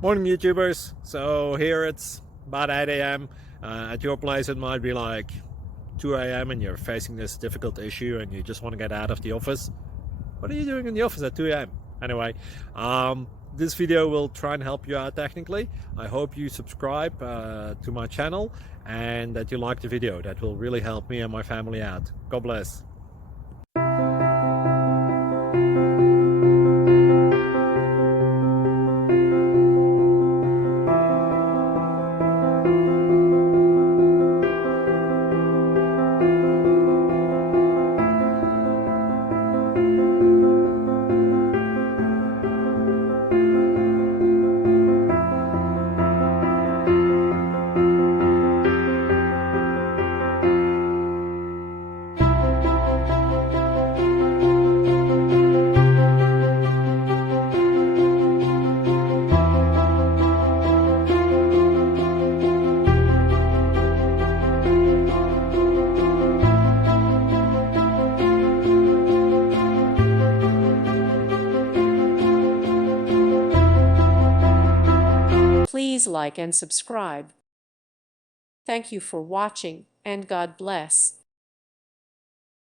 Morning YouTubers. So here it's about 8 a.m. At your place it might be like 2 a.m. and you're facing this difficult issue and you just want to get out of the office. What are you doing in the office at 2 a.m.? Anyway, this video will try and help you out technically. I hope you subscribe to my channel and that you like the video. That will really help me and my family out. God bless. Please like and subscribe. Thank you for watching, and God bless.